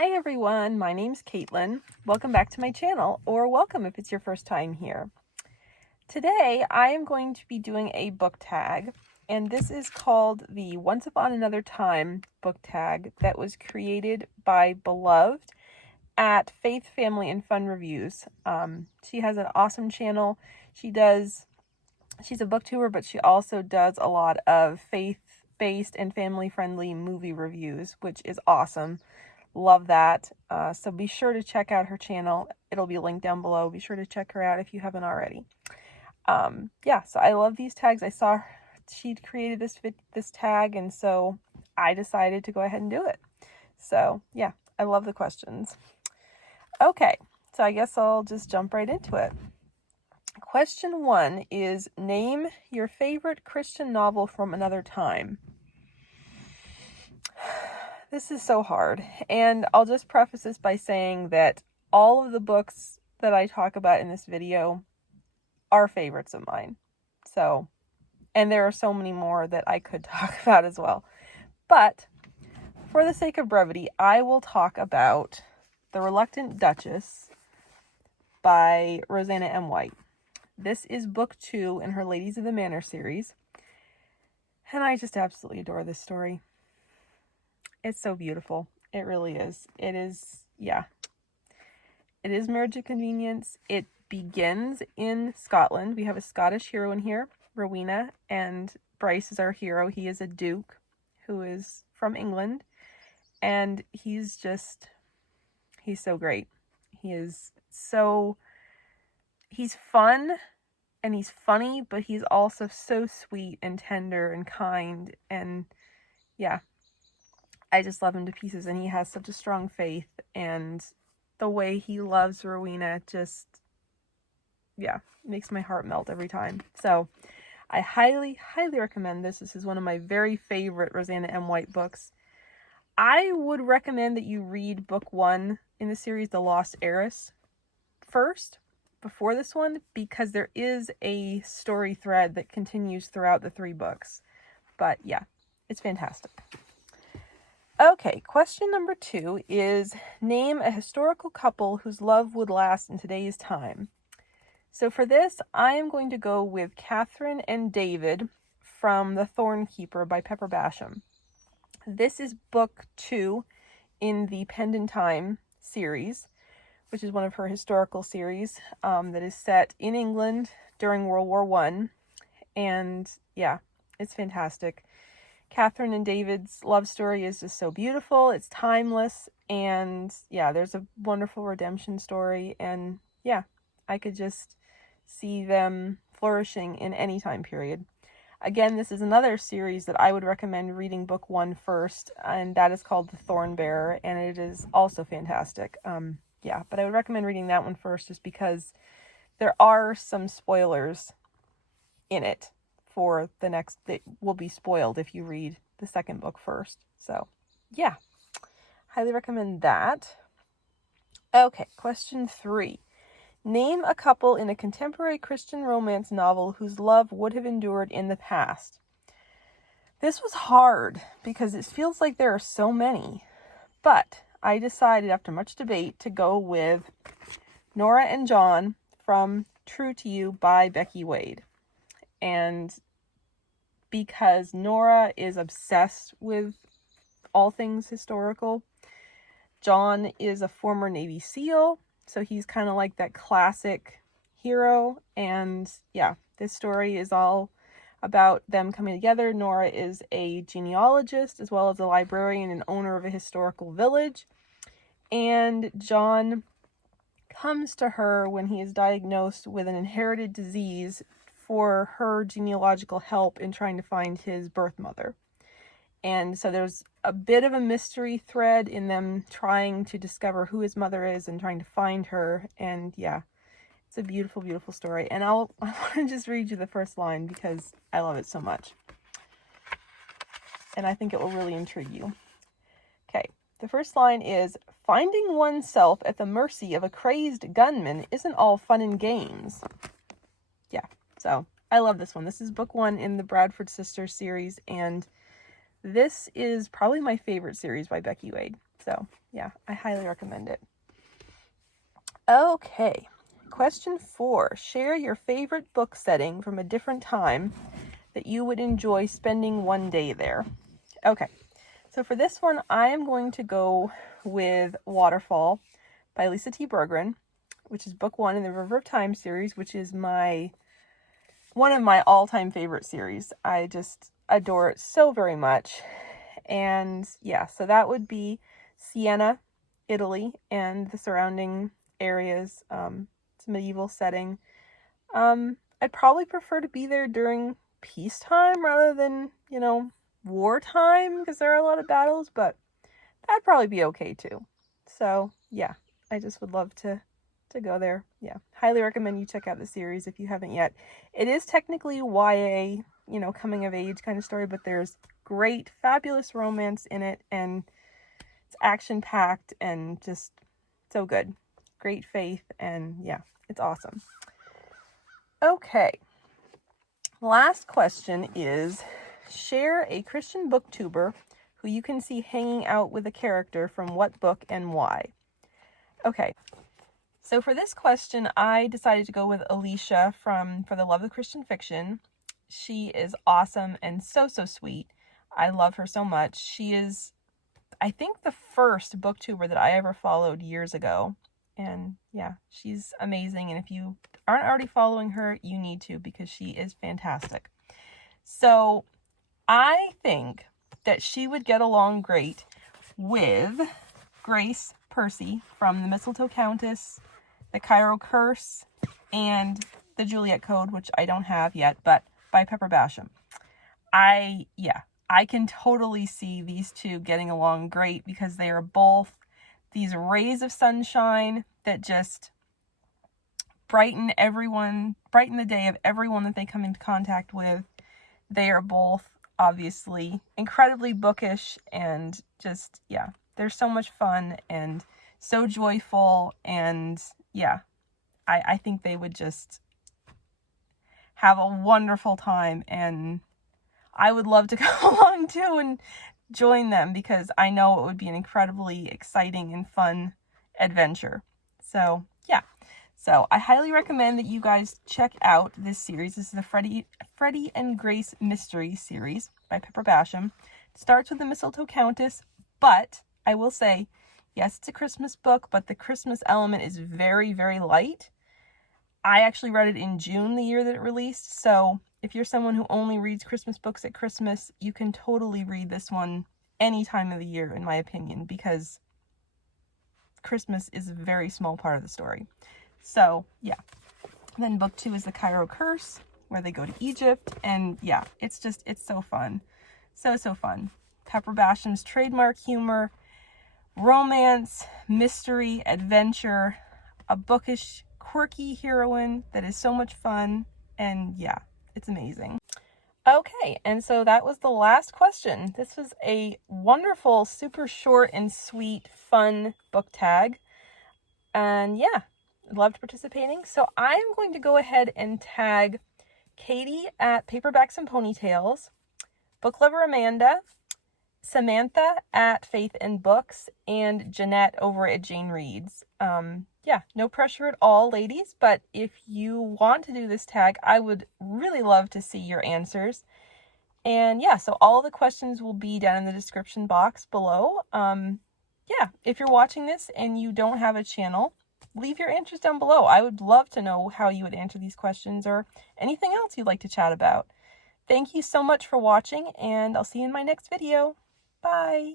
Hi everyone, my name's Caitlin. Welcome back to my channel, or welcome if it's your first time here. Today I am going to be doing a book tag, and this is called the Once Upon Another Time book tag that was created by Beloved at Faith, Family, and Fun Reviews. She has an awesome channel. She's a booktuber, but she also does a lot of faith-based and family-friendly movie reviews, which is awesome. Love that. So be sure to check out her channel. It'll be linked down below. Be sure to check her out if you haven't already. So I love these tags. I saw she'd created this tag, and so I decided to go ahead and do it. So yeah, I love the questions. Okay, so I guess I'll just jump right into it. Question 1 is, name your favorite Christian novel from another time. This is so hard, and I'll just preface this by saying that all of the books that I talk about in this video are favorites of mine. So, and there are so many more that I could talk about as well. But for the sake of brevity, I will talk about The Reluctant Duchess by Roseanna M. White. This is book 2 in her Ladies of the Manor series, and I just absolutely adore this story. It's so beautiful. It really is. It is Marriage of Convenience. It begins in Scotland. We have a Scottish hero in here, Rowena, and Bryce is our hero. He is a duke who is from England, and he's so great. He's fun and he's funny, but he's also so sweet and tender and kind, and yeah. I just love him to pieces, and he has such a strong faith, and the way he loves Rowena just, makes my heart melt every time. So I highly, highly recommend this. This is one of my very favorite Roseanna M. White books. I would recommend that you read book 1 in the series, The Lost Heiress, first, before this one, because there is a story thread that continues throughout the 3 books. But yeah, it's fantastic. Okay, question number 2 is, name a historical couple whose love would last in today's time. So for this, I am going to go with Catherine and David from The Thorn Keeper by Pepper Basham. This is book 2 in the Pendant Time series, which is one of her historical series that is set in England during World War I. And yeah, it's fantastic. Catherine and David's love story is just so beautiful. It's timeless, and yeah, there's a wonderful redemption story, and yeah, I could just see them flourishing in any time period. Again, this is another series that I would recommend reading book 1 first, and that is called The Thorn Bearer, and it is also fantastic. But I would recommend reading that one first just because there are some spoilers in it for the next that will be spoiled if you read the second book first. So yeah, highly recommend that. Okay, question 3. Name a couple in a contemporary Christian romance novel whose love would have endured in the past. This was hard because it feels like there are so many, but I decided after much debate to go with Nora and John from True to You by Becky Wade. And because Nora is obsessed with all things historical, John is a former Navy SEAL, so he's kind of like that classic hero, and yeah, this story is all about them coming together. Nora is a genealogist as well as a librarian and owner of a historical village, and John comes to her when he is diagnosed with an inherited disease for her genealogical help in trying to find his birth mother. And so there's a bit of a mystery thread in them trying to discover who his mother is and trying to find her. And yeah, it's a beautiful, beautiful story. And I want to just read you the first line because I love it so much. And I think it will really intrigue you. Okay, the first line is, finding oneself at the mercy of a crazed gunman isn't all fun and games. Yeah. So I love this one. This is book 1 in the Bradford Sisters series, and this is probably my favorite series by Becky Wade. So yeah, I highly recommend it. Okay, question 4. Share your favorite book setting from a different time that you would enjoy spending one day there. Okay, so for this one, I am going to go with Waterfall by Lisa T. Berggren, which is book 1 in the River of Time series, which is one of my all-time favorite series. I just adore it so very much. And yeah, so that would be Siena, Italy, and the surrounding areas. It's a medieval setting. I'd probably prefer to be there during peacetime rather than, wartime, because there are a lot of battles, but that'd probably be okay too. So yeah, I just would love to go there. Yeah, highly recommend you check out the series if you haven't yet. It is technically YA, coming of age kind of story, but there's great, fabulous romance in it, and it's action packed and just so good. Great faith, and yeah, it's awesome. Okay, last question is, share a Christian booktuber who you can see hanging out with a character from what book and why. Okay, so for this question, I decided to go with Alicia from For the Love of Christian Fiction. She is awesome and so sweet. I love her so much. She is, I think, the first booktuber that I ever followed years ago. And yeah, she's amazing. And if you aren't already following her, you need to, because she is fantastic. So I think that she would get along great with Grace Percy from The Mistletoe Countess, The Cairo Curse, and The Juliet Code, which I don't have yet, but by Pepper Basham. I can totally see these two getting along great, because they are both these rays of sunshine that just brighten the day of everyone that they come into contact with. They are both obviously incredibly bookish, and just, yeah, they're so much fun and so joyful, and yeah, I think they would just have a wonderful time, and I would love to go along too and join them, because I know it would be an incredibly exciting and fun adventure. So yeah, so I highly recommend that you guys check out this series. This is the Freddie and Grace Mystery series by Pepper Basham. It starts with the Mistletoe Countess, but I will say, yes, it's a Christmas book, but the Christmas element is very, very light. I actually read it in June, the year that it released, so if you're someone who only reads Christmas books at Christmas, you can totally read this one any time of the year, in my opinion, because Christmas is a very small part of the story. So yeah. Then book 2 is The Cairo Curse, where they go to Egypt, and yeah, it's so fun. So fun. Pepper Basham's trademark humor, romance, mystery, adventure, a bookish, quirky heroine that is so much fun, and yeah, it's amazing. Okay, and so that was the last question. This was a wonderful, super short and sweet, fun book tag. And yeah, loved participating. So I am going to go ahead and tag Katie at Paperbacks and Ponytails, Book Lover Amanda, Samantha at Faith and Books, and Jeanette over at Jane Reads. Yeah, no pressure at all, ladies, but if you want to do this tag, I would really love to see your answers. And yeah, so all the questions will be down in the description box below. Yeah, if you're watching this and you don't have a channel, leave your answers down below. I would love to know how you would answer these questions, or anything else you'd like to chat about. Thank you so much for watching, and I'll see you in my next video. Bye!